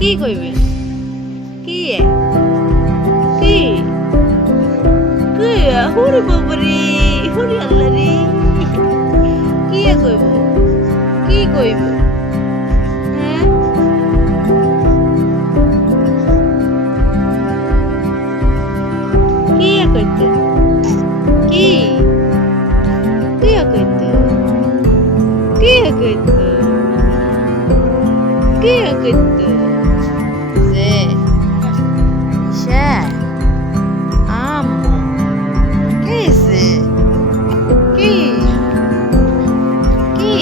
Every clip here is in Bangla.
কি কইবেন? কি কি কি ওরে বাবারে, ওরে আল্লাহ রে, কি কইব? কি কইব? হ্যাঁ, কি কইতে? কি কি কইতে? কি কইতে? কি কইতে? যে ঈশা আম্মু কেছে কি কি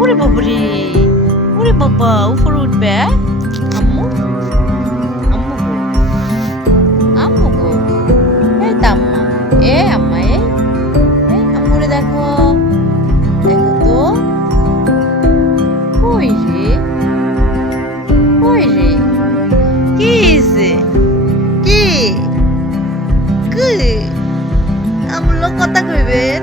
ওরে বাবারে, ওরে বাবা উপরে উঠবে আম্মু, আম্মু গো, আম্মু গো, এই তো আম্মা, এ আম্মা, এ আম্মুরে দেখো, দেখো তো কই রে, কই রে, কি হইছে? কি কি আমার লোক কথা কইবেন?